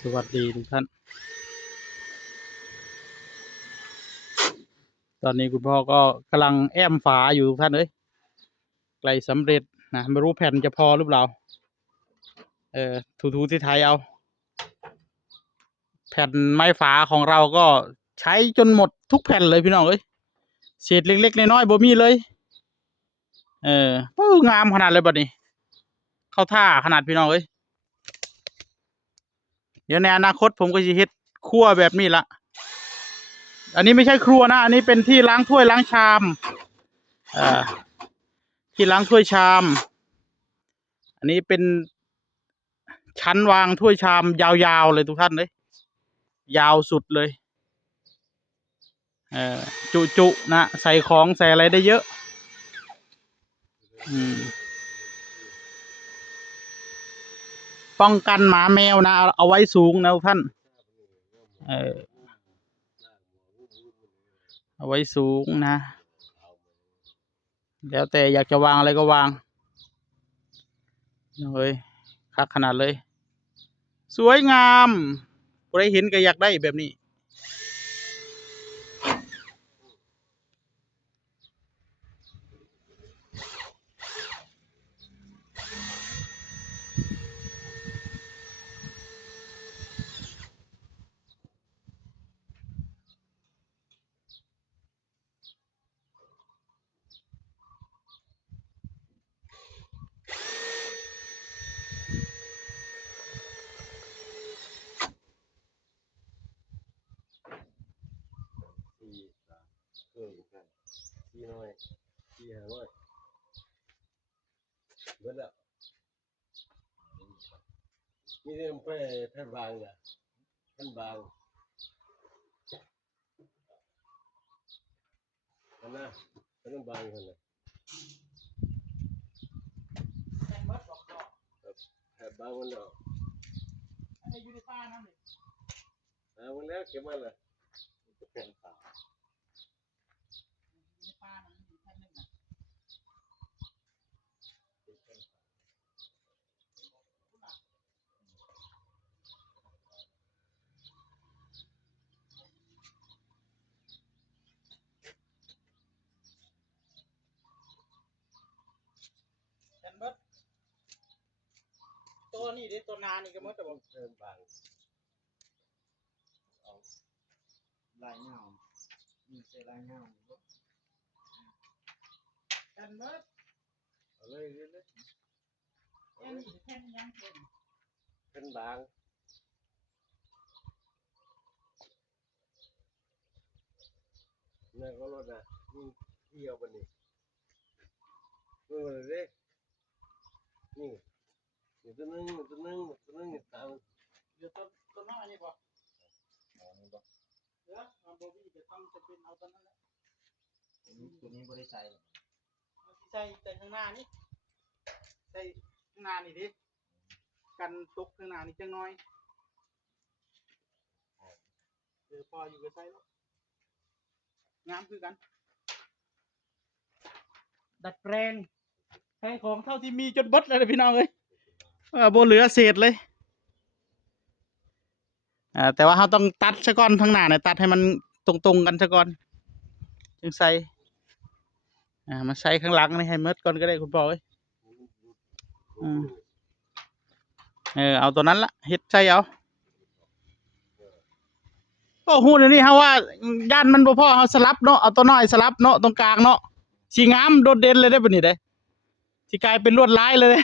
สวัสดีทุกท่านตอนนี้คุณพ่อก็กำลังแอมฝาอยู่ทุกท่านใกล้สำเร็จนะไม่รู้แผ่นจะพอหรือเปล่าถูที่ไทยเอาแผ่นไม้ฝาของเราก็ใช้จนหมดทุกแผ่นเลยพี่น้องเศษเล็กๆน้อยๆบ่มีเลยงามขนาดเลยบัดนี้เข้าท่าขนาดพี่น้องเดี๋ยวในอนาคตผมก็จะเฮ็ดครัวแบบนี้ละอันนี้ไม่ใช่ครัวนะอันนี้เป็นที่ล้างถ้วยล้างชามที่ล้างถ้วยชามอันนี้เป็นชั้นวางถ้วยชามยาวๆเลยทุกท่านยาวสุดเลยจุนะใส่ของใส่อะไรได้เยอะป้องกันหมาแมวนะเอาไว้สูงนะทุกท่านเอาไว้สูงนะแล้วแต่อยากจะวางอะไรก็วางคักขนาดเลยสวยงามใครเห็นก็อยากได้แบบนี้มีเรื่องแผ่นบางนะแผ่นบางอันน่ะแผ่นบางคนเลยแผ่นบางคนเนาะอันนี้อยู่ในป้านั่นเลยวันแล้วเก็บมาเลยแผ่นบางในป้านั่นอยู่แค่นึงนะแผ่นเบิดตัวนี้ดิตัวนานี่ก็มันจะบอกแผ่นบางเอาลายเงามีเศษลายเงาแผ่นเบิดเอาเลยแค่นี้แค่นี้ยังเกินแผ่นบางนี่ก็รถนะนี่เที่ยวบันนี้นี่มาเลยนี่ตัวนึงตังเดี๋ยวต้นน้อยนี่บ่เดี๋ยวเอาโบวี่จะต้องจะเป็นเอาตอนนั้นแหละตัวนี้บริษัทใส่ข้างหน้านี่ใส่ข้างหน้านี่ดิกันตกข้างหน้านี่จังน้อยพออยู่กับใส่แล้วงามคือกันดัดแปลงใช้ของเท่าที่มีจนเบิดเลยพี่น้องโบเหลือเศษเลยแต่ว่าเราต้องตัดซะก่อนทั้งหน้าเนี่ยตัดให้มันตรงๆกันซะก่อนจึงใส่มาใส่ข้างหลังนี่ให้เมดก่อนก็ได้คุณพ่อเอาตัวนั้นละเฮ็ดใส่เอาก็หูเดี๋ยวนี้ฮะว่าย่านมันบ่พอเขาสลับเนาะเอาตัวน้อยสลับเนาะตรงกลางเนาะสีงามโดดเด่นเลยได้ปะนี่ได้สิกลายเป็นลวดลายเลย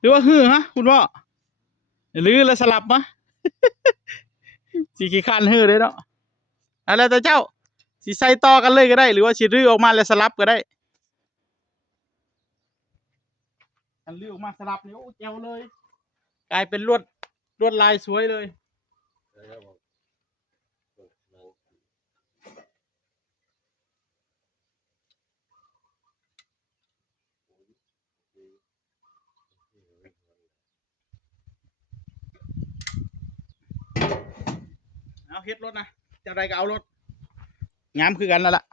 หรือว่าฮะคุณพ่อหรือแล้วสลับมะสีขี้คันเลยเนาะอะไรแต่เจ้าสีใส่ต่อกันเลยก็ได้หรือว่าสีรื้อออกมาแล้วสลับก็ได้กันรื้อออกมาสลับนี่โอ้เจ๋วเลยกลายเป็นลวดลายสวยเลยเอาเฮ็ดรถนะจะไรก็เอารถงามคือกันแล้วล่ะ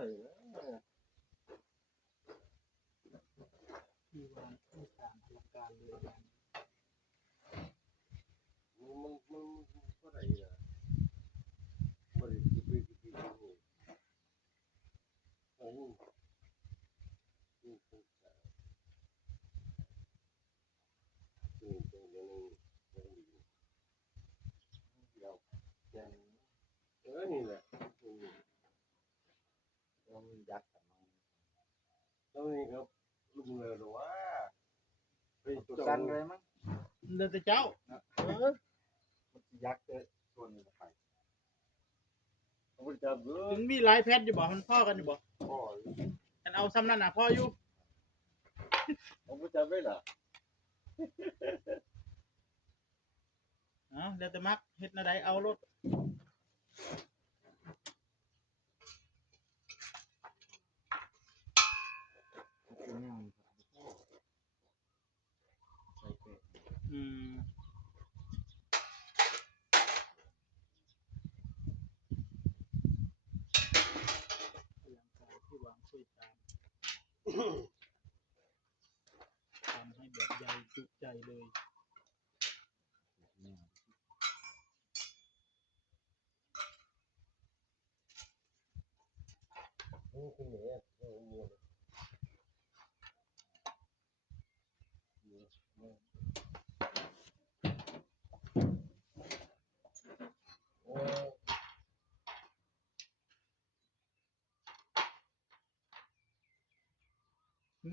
ที่วางที่สามอลังการเลยงาน มันก็ได้นะบริสุทธิ์บริสุทธิ์นี่โอ้โหนี่คือนี่เป็นเรื่องดีเราอย่างนี่แหละเรามียักษ์กันมาแล้วนี่ครับลุงเลยหรือว่าไป ตัว จ สั้ ง นเลยมั้ง เดินแต่เจ้า มันยักษ์เลยตัวนี้ไป เขาไปจับเลย ถึงมีหลายแพทย์อยู่บ่มันพ่อกันอยู่บ่ พ่อ อันเอาซ้ำนั่นน่ะพ่ออยู่ เขาไปจับได้หรอ แล้วแต่มักเฮ็ดแนวใดเอารถ ตัวนี้มันใส่เป็ด อืมอลังการที่วางช่วยตามทำให้แบบใหญ่จุใจเลย นี่ นี่คือเนี่ยโอ้โหโอ้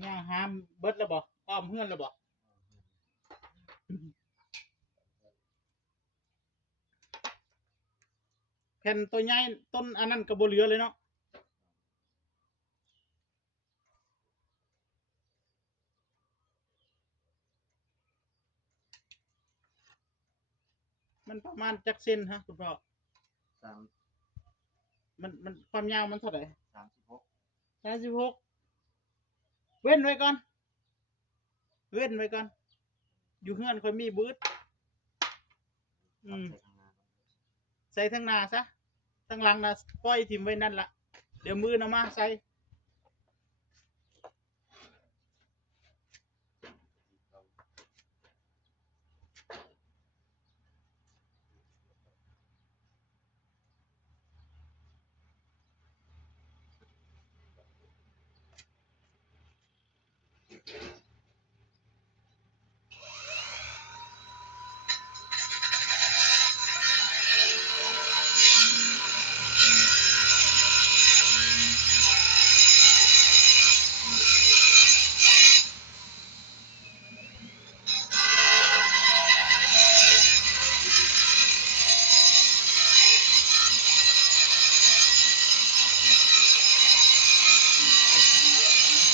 ย่างห้ามเบิดแล้วบ่อ้อมเฮือนแล้วบ่แผ่นตัวใหญ่ต้นอันนั้นก็บ่เหลือเลยเนาะมันประมาณจักเซนฮะคุณพ่อ สาม มันความยาวมันเท่าไหร่ 36 36เว้นไว้ก่อน เว้นไว้ก่อน อยู่เฮือนค่อยมีบืดใส่ทั้งหน้าซะทั้งหลังน่ะปล่อยทิ่มไว้นั่นล่ะเดี๋ยวมือน่ะมาใส่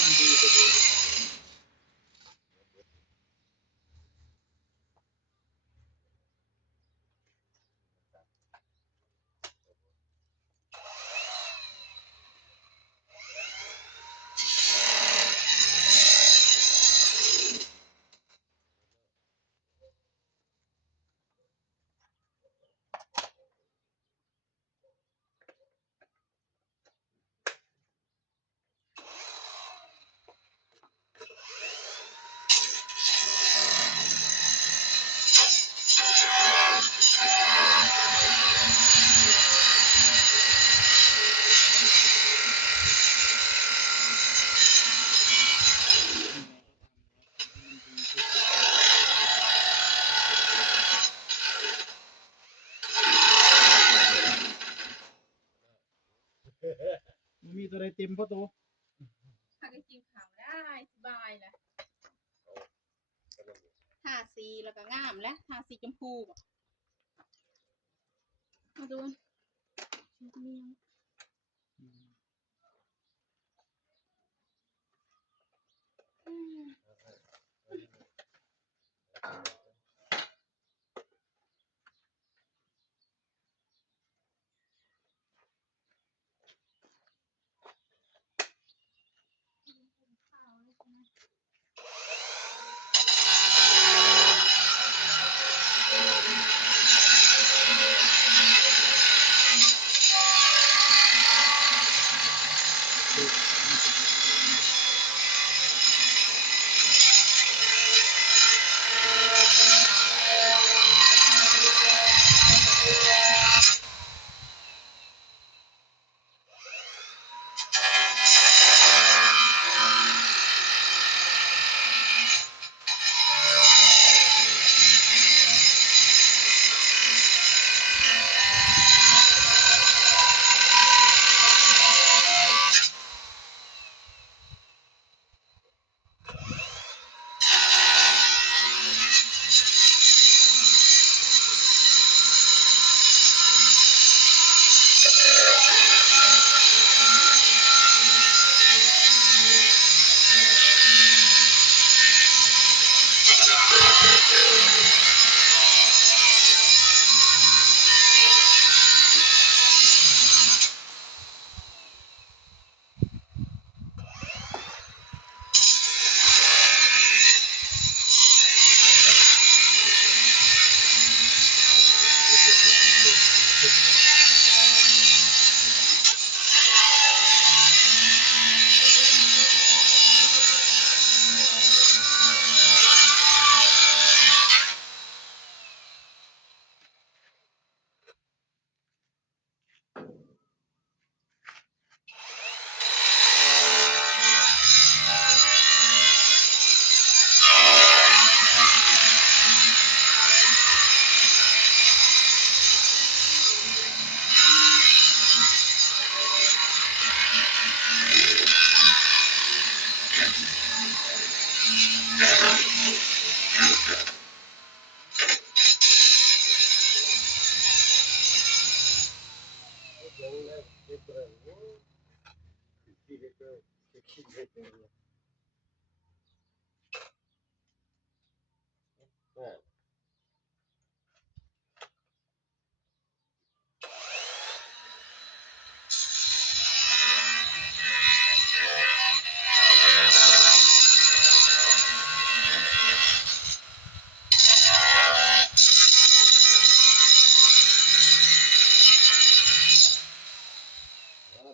มันดีไปเลยมันมีตัวใดเต็มพอตัว ถ้าก็กินข้าวได้สบายแหละทาสีแล้วก็งามและทาสีชมพูบ่มาดูชุดเมียงข้าวเลยใช่ไหม จะคิดได้เป็นว่า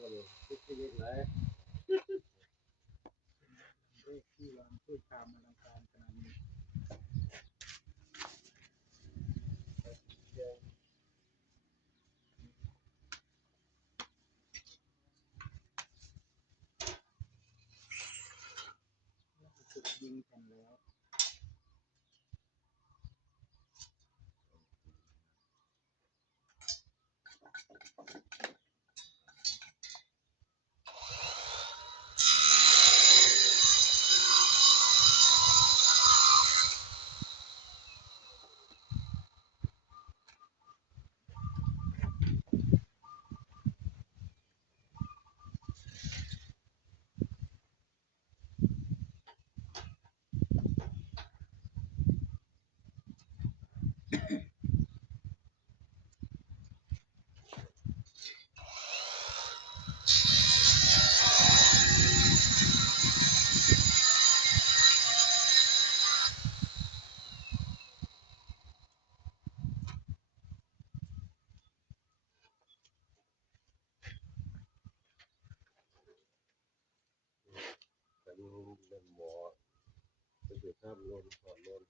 บัดนี้คิดได้หลาย เลขที่วางพูดตามอลังการขนาดนี้ฝึกยิงกันแล้ว กันเล่นหมอไปเดือดข้ามลนถอดลน